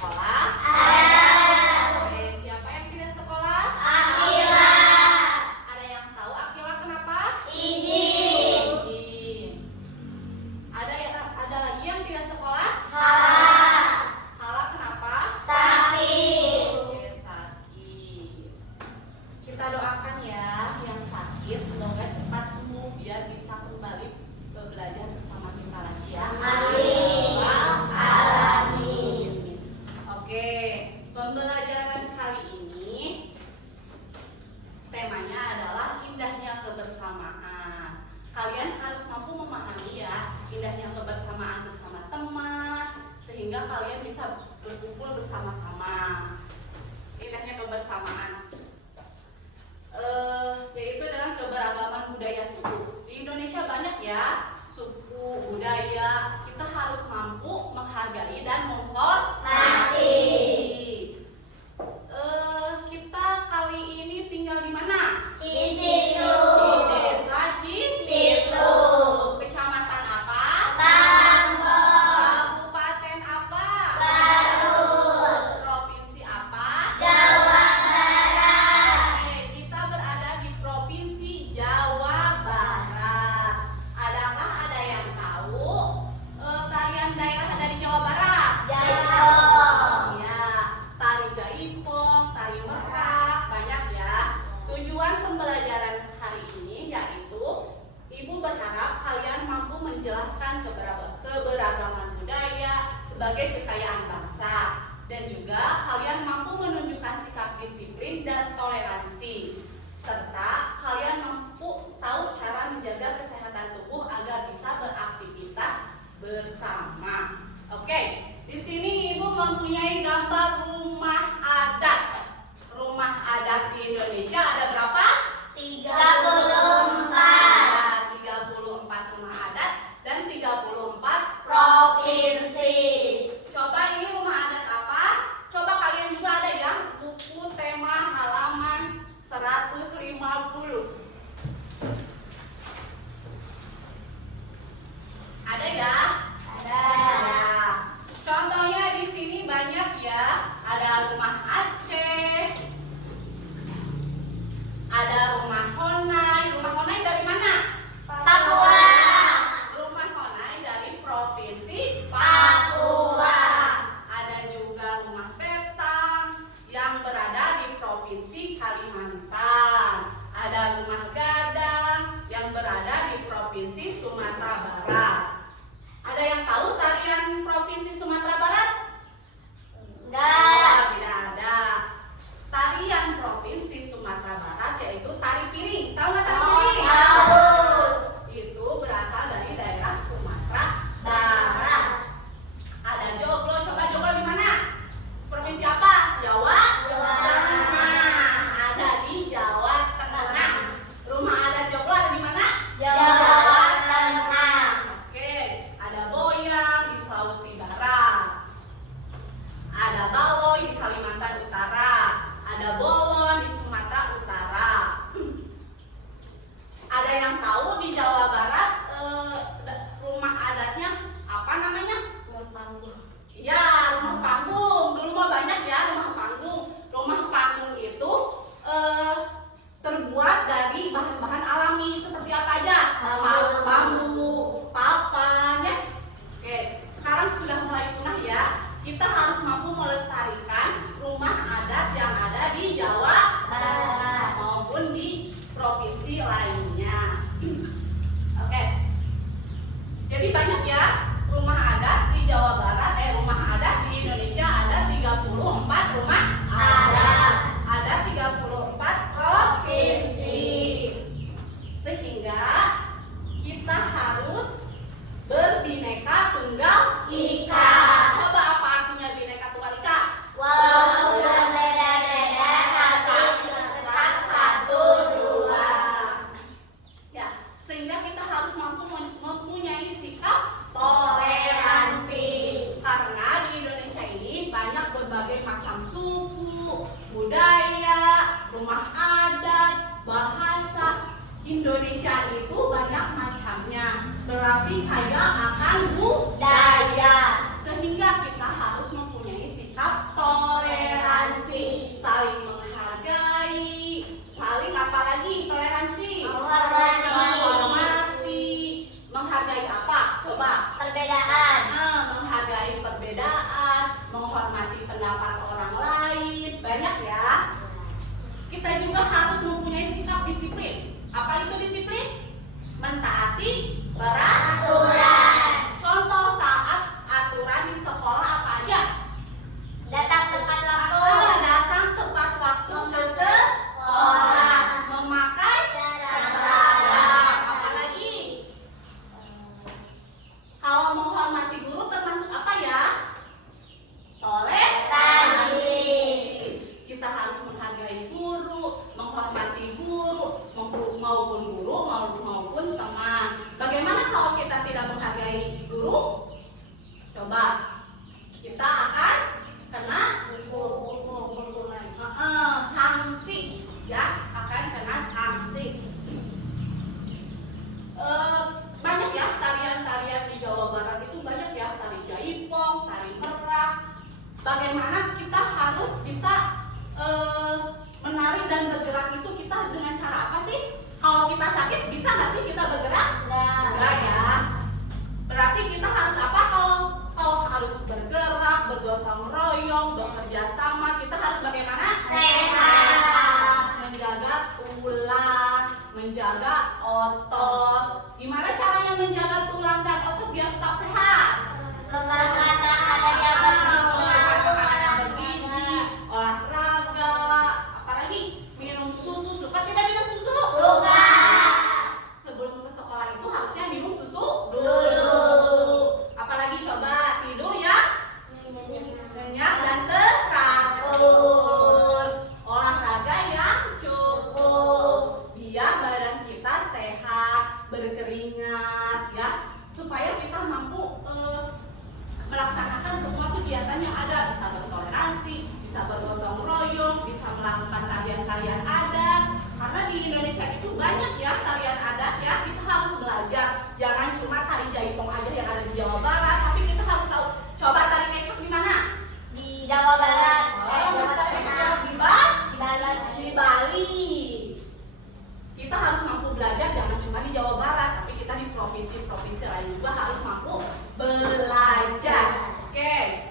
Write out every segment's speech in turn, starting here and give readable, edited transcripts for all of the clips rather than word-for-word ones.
sekolah? Ada. Oke, siapa yang tidak sekolah? Akila. Ada yang tahu Akila kenapa? Izin. Izin. Ada lagi yang tidak sekolah? Hala. Hala kenapa? Sakit. Oke, sakit. Kita doakan ya yang sakit semoga cepat sembuh biar bisa kembali ke belajar bersama kita lagi ya. Amin. Alamin. Oke, pembelajaran kali ini temanya adalah indahnya kebersamaan. Kalian harus mampu memahami ya indahnya kebersamaan bersama teman sehingga kalian bisa berkumpul bersama-sama. Indahnya kebersamaan yaitu dengan keberagaman budaya suku. Di Indonesia banyak ya suku, budaya. Kita harus mampu menghargai dan menghormati. Kita kali ini tinggal di mana? Cisitu. Di desa Cisitu. Kecamatan apa? Bangkok. Kabupaten apa? Garut. Provinsi apa? Jawa Barat. Oke, kita berada di Provinsi Jawa Barat. Adakah ada yang tahu tarian daerah dari Jawa Barat? Jaipong. Ya, tari jaipong, tari merak, banyak ya. Tujuan pembelajaran hari ini yaitu Ibu berharap kalian mampu menjelaskan keberagaman budaya sebagai kekayaan bangsa dan juga kalian mampu menunjukkan sikap disiplin dan toleransi serta kalian mampu tahu cara menjaga kesehatan tubuh agar bisa beraktivitas bersama. Oke, di sini Ibu mempunyai gambar rumah adat. Rumah adat di Indonesia ada berapa? 34. Ada 34 rumah adat dan 34 Provinsi. Coba ini rumah adat apa? Coba kalian juga ada ya buku tema halaman 150. Ada ya? Ada. Ya. Contohnya di sini banyak ya. Ada rumah Aceh. Ada rumah Honai. Rumah Honai dari mana? Papua. Rumah Honai dari Provinsi Papua. Ada juga rumah Betang yang berada di Provinsi Kalimantan. Ada rumah Gadang yang berada di Provinsi Sumatera Barat. Ada yang tahu tarian Provinsi Sumatera Barat? Enggak. Tidak ada. Tarian Provinsi Sumatera Barat yaitu tari piring. Tahu nggak tari piring? Tahu. Itu berasal dari daerah Sumatera Barat. Ada joglo. Coba joglo di mana? Provinsi apa? Jawa Jawa Tengah. Ada di Jawa Tengah. Rumah adat joglo ada di mana? Jawa Tengah. Oke, ada boyang di Sulawesi Barat. Ada baloi di Kalimantan Utara. Ada bolon di Sumatera Utara. Ada yang tahu di Jawa Barat rumah adatnya apa namanya? Ya, rumah panggung. Dulu mah banyak ya rumah panggung. Rumah panggung itu terbuat dari bahan-bahan alami seperti apa aja? Bambu, papan ya. Oke, sekarang sudah mulai punah ya. Kita harus mampu melestarikan rumah adat yang ada di Jawa Barat. maupun di provinsi lainnya. Oke. Jadi banyak ya rumah adat di Jawa Barat, rumah adat di Indonesia ada 34 rumah adat. Ada 34 provinsi. Sehingga kita harus berbineka tunggal Ika. Coba apa artinya bineka tunggal ika? Walaupun berbeda-beda tapi tetap satu dua. Ya, sehingga kita harus mampu mempunyai sikap toleransi. Karena di Indonesia ini banyak berbagai macam suku, budaya, rumah adat, bahasa. Indonesia itu banyak macamnya, berarti kaya akan budaya. Sehingga kita harus mempunyai sikap kita juga harus mempunyai sikap disiplin. Apa itu disiplin? Mentaati peraturan. Contoh taat aturan di sekolah apa aja? Datang tepat waktu. Datang tepat waktu ke sekolah. Memakai seragam. Apalagi? Kalau menghormati guru termasuk apa ya? Toleransi. Kita harus menghargai guru, menghormati guru, maupun guru maupun teman. Bagaimana kalau kita tidak menghargai guru? Coba, kita akan kena sanksi, ya, akan kena sanksi. Banyak ya tarian-tarian di Jawa Barat itu banyak ya, tari jaipong, tari merak. Bagaimana kita harus bisa menari dan bergerak itu kita dengan cara apa sih? Kalau kita sakit bisa nggak sih kita bergerak? Enggak ya. Berarti kita harus apa? Kalau harus bergerak, bergotong royong, bekerja sama, kita harus bagaimana? Sehat. Menjaga tulang, menjaga otot. Gimana caranya menjaga tulang dan otot biar tetap sehat? Bergizi, olahraga, apalagi minum susu. Suka tidak minum susu? Suka. Sebelum ke sekolah itu harusnya minum susu dulu. Apalagi coba tidur ya, nyenyak dan teratur. Olahraga yang cukup biar badan kita sehat, berkeringat ya, supaya kita mampu melaksanakan semua kegiatan yang ada, bisa bertoleransi, bisa bergotong royong, bisa melakukan tarian-tarian adat. Karena di Indonesia itu banyak ya tarian adat ya, kita harus belajar. Jangan cuma tari jaipong aja yang ada di Jawa Barat, tapi kita harus tahu. Coba tari ngecok di mana? Di Jawa Barat. Di Bali. Kita harus mampu belajar, jangan cuma di Jawa Barat, tapi kita di provinsi-provinsi lain juga harus mampu belajar. Oke.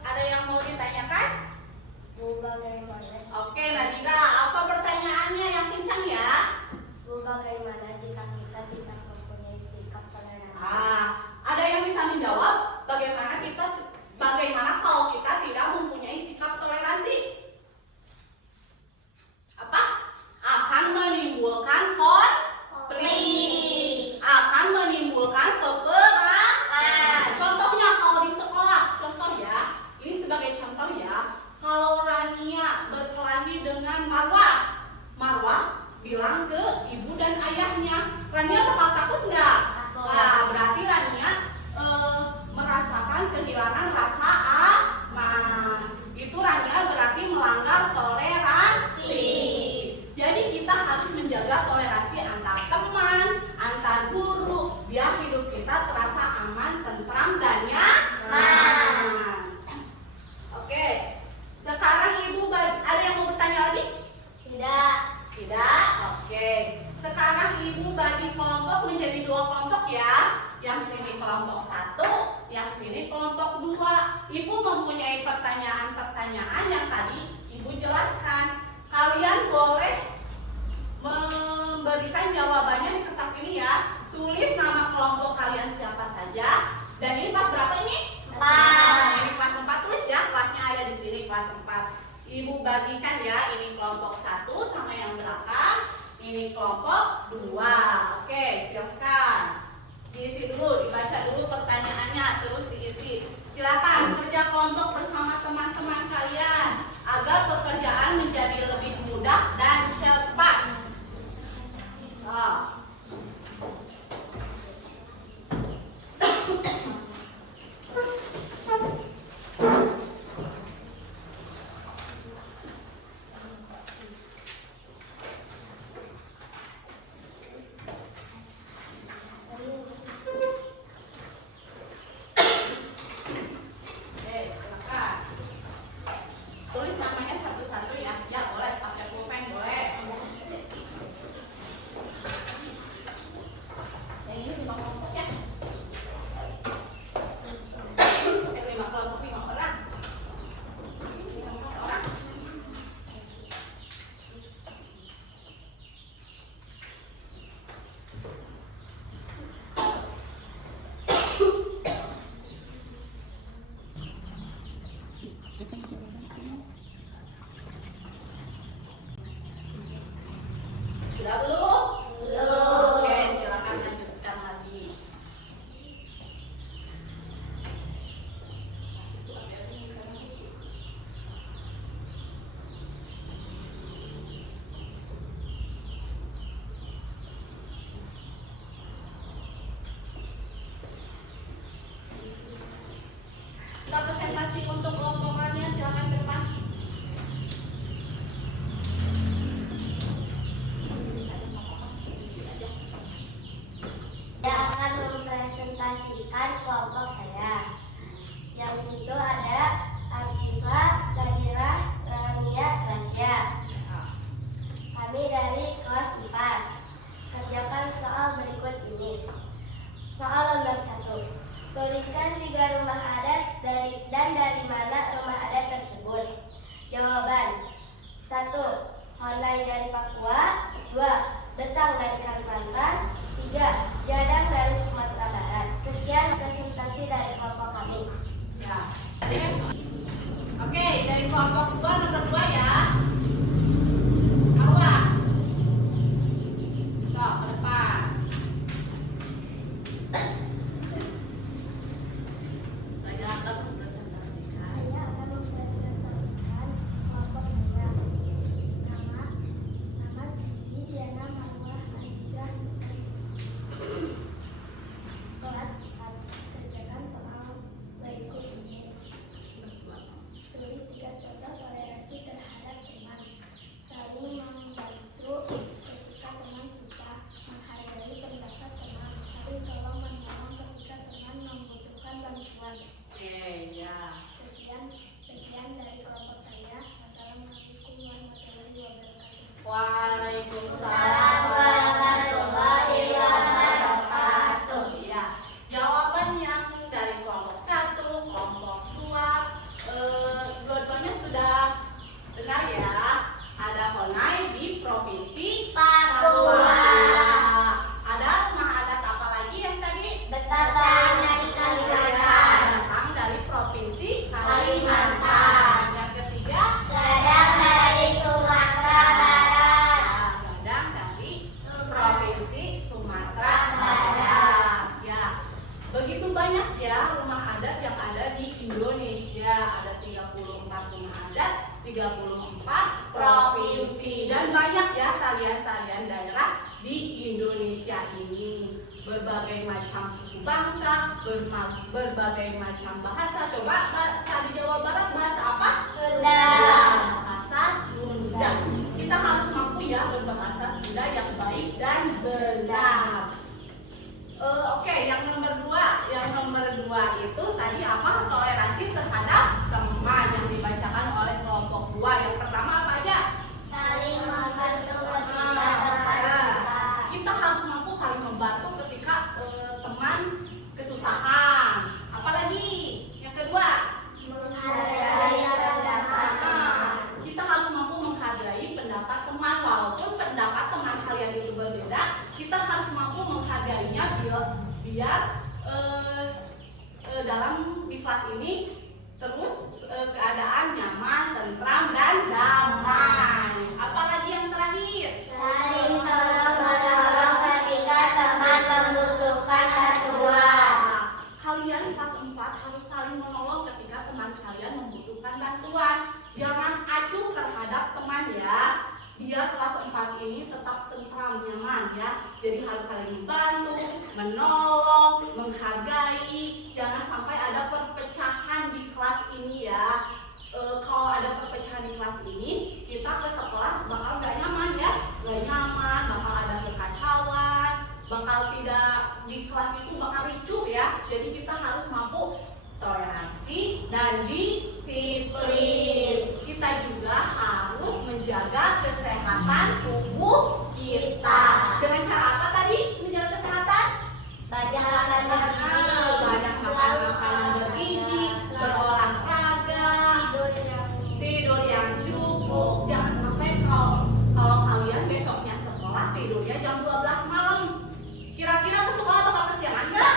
Ada yang mau ditanyakan? Oke, Nadira, apa pertanyaannya yang kencang ya? Bagaimana jika kita tidak mempunyai sikap toleransi? Ada yang bisa menjawab bagaimana kalau kita tidak mempunyai sikap toleransi? Apa? Akan menimbulkan konflik, akan menimbulkan peperangan. Contohnya kalau di sekolah, contoh ya, ini sebagai contoh ya. Kalau Rania berkelahi dengan Marwah bilang ke ibu dan ayahnya, Rania bakal takut nggak? Berarti Rania merasakan kehilangan rasa aman. Itu Rania berarti melanggar toleransi. Jadi kita harus menjaga toleransi antar teman, antar guru, biar hidup kita terasa aman, tentram, dan nyaman. Oke. Sekarang ibu ada yang mau bertanya lagi? Tidak. Tidak? Oke. Sekarang ibu bagi kelompok menjadi 2 kelompok ya. Yang sini kelompok 1, yang sini kelompok 2. Ibu mempunyai pertanyaan-pertanyaan yang tadi ibu jelaskan. Kalian boleh memberikan jawabannya di kertas ini ya. Tulis nama kelompok kalian siapa saja. Dan ini kelas berapa ini? 4. Ini kelas 4, tulis ya, kelasnya ada di sini, kelas 4. Ibu bagikan ya, ini kelompok 1 sama yang belakang, ini kelompok 2. Oke, silakan. Diisi dulu, dibaca dulu pertanyaannya, terus diisi. Silakan kerja kelompok bersama teman-teman kalian agar pekerjaan menjadi lebih mudah dan cepat. kelompok saya. Yang di situ ada Arsyifa, Nadira, Rania, Rasya. Kami dari kelas 4. Kerjakan soal berikut ini. Soal nomor 1. Tuliskan 3 rumah adat dan dari mana rumah adat tersebut. Jawaban: 1. Honai dari Papua. 2. Betang dari Kalimantan. 3. Jadang dari Sumatera Barat. Sekian presentasi dari kelompok kami. Ya. Oke, dari kelompok 2 nomor 2 ya. Marwa. Tuh, ke depan. Saya akan mempresentasikan. Saya akan mempresentasikan kelompok saya. Nama Siti Diana Marwah Azizah. Kelas 4. Kerjakan soal berikut ini. Tulis 3 contoh toleransi terhadap teman. Saling membantu ketika teman susah. Menghargai pendapat teman. Saling tolong menolong ketika teman membutuhkan bantuan. Oke, ya. Sekian dari kelompok saya. Wassalamualaikum warahmatullahi wabarakatuh. Waalaikumsalam warahmatullahi wabarakatuh. Ya, jawaban yang dari kelompok 1, kelompok 2, dua-duanya sudah dengar ya. Ada Honai di provinsi Papua. Ada rumah adat apa lagi yang tadi? Betang dari Kalimantan. Datang dari provinsi Kalimantan. Yang ketiga, Jadang dari Sumatera Barat. Gadang dari provinsi Sumatera Barat. Ya, begitu banyak ya rumah adat yang ada di Indonesia. Ada 34 rumah adat, 34 provinsi, dan banyak ya tarian-tarian daerah di Indonesia ini. Berbagai macam suku bangsa, berbagai macam bahasa. Coba bahasa di Jawa Barat bahasa apa? Sunda. Bahasa Sunda. Kita harus mampu ya berbahasa Sunda yang baik dan benar. Oke, yang nomor 2 itu tadi apa? Toleransi terhadap teman yang dibacakan oleh kelompok 2. Yang pertama apa aja? Saling membantu ketika teman susah. Kita harus mampu saling membantu ketika teman kesusahan. Apalagi? Yang kedua, Menghargai pendapat teman. kita harus mampu menghargai pendapat teman. Walaupun pendapat teman kalian itu berbeda, kita harus mampu menghargainya biar dalam di kelas ini terus keadaan nyaman, tentram, dan damai. Apalagi yang terakhir? Saling tolong menolong ketika teman membutuhkan bantuan. Kalian kelas 4 harus saling menolong ketika teman kalian membutuhkan bantuan. Jangan acuh terhadap teman ya. Biar kelas 4 ini tetap tentram, nyaman ya. Jadi harus saling membantu, menolong, menghargai. Jangan sampai ada perpecahan di kelas ini ya. Kalau ada perpecahan di kelas ini, kita ke sekolah bakal gak nyaman ya. Gak nyaman, bakal ada kekacauan, bakal tidak di kelas itu bakal ricuh ya. Jadi kita harus mampu toleransi dan disiplin. Kita juga harus menjaga kesehatan tubuh kita. Dengan cara apa tadi menjaga kesehatan? Banyak makan bergizi. Banyak makan makanan bergizi, berolahraga, tidur yang cukup. Jangan sampai kalau kalian besoknya sekolah tidurnya jam 12 malam. Kira-kira ke sekolah bakal kesiangan nggak?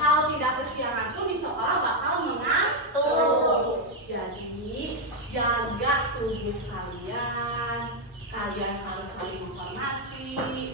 Kalau tidak kesiangan pun di sekolah bakal mengantuk. Jadi jaga tubuh kalian. Kalian harus saling menghormati,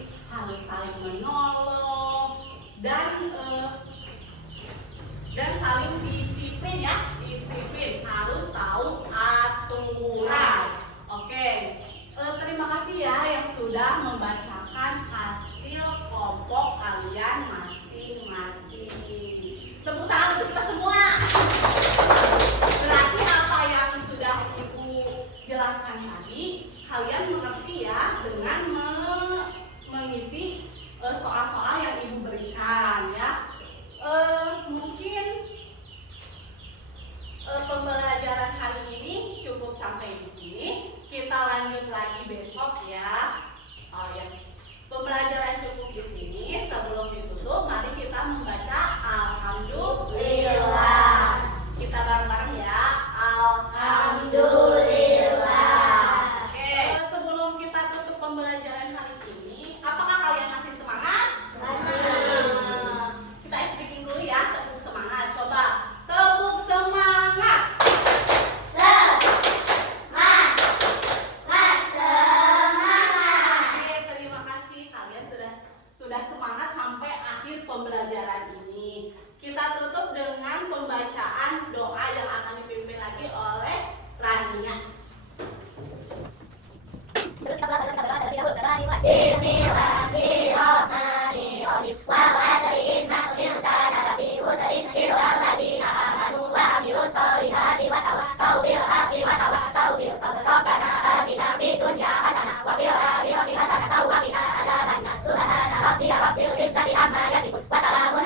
rabbil izzati amma yasifun. Wassalamun